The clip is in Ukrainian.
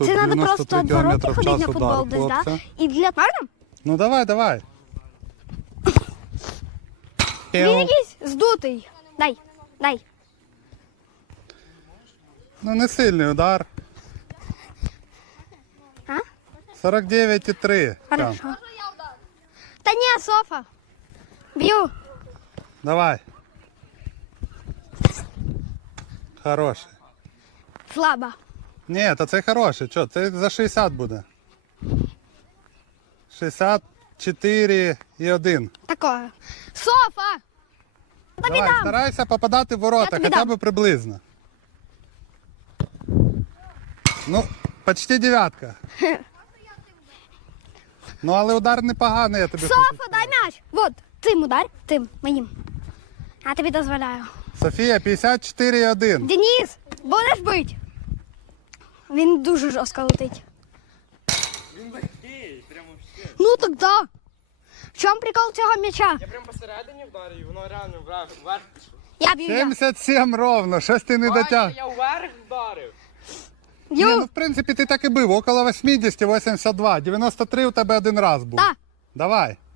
тут Це треба 93 просто два роки км в ходити час на удар, футбол десь, да? хлопці. І для можна? Ну давай, давай. Він Пів. якийсь здутий. Дай, дай. Ну не сильний удар. А? 49,3. Там. Хорошо. Та ні, Софа. Б'ю. Давай. Хороший. Слабо. Ні, та це хороший. Що, це за 60 буде. 64 і 1. Такое. Софа! Тобі Давай, дам. старайся попадати в ворота, тобі хоча дам. б приблизно. Ну, почти дев'ятка. Ну, але удар непоганий, я тобі хочу. Софа, дай м'яч. Вот, тим удар, тим, моїм. Я тобі дозволяю. Софія, 54 і 1. Денис, будеш бить? Він дуже жорстко летить. Він легкий, прямо все. Ну так да. В чому прикол цього м'яча? Я прям посередині вдарив, і воно реально вверх, вверх пішло. Я б'ю я. 77 ровно, щось ти не дотяг. я вверх вдарив. Ні, ну, в принципі, ти так і бив, около 80, 82. 93 у тебе один раз був. Да. Давай.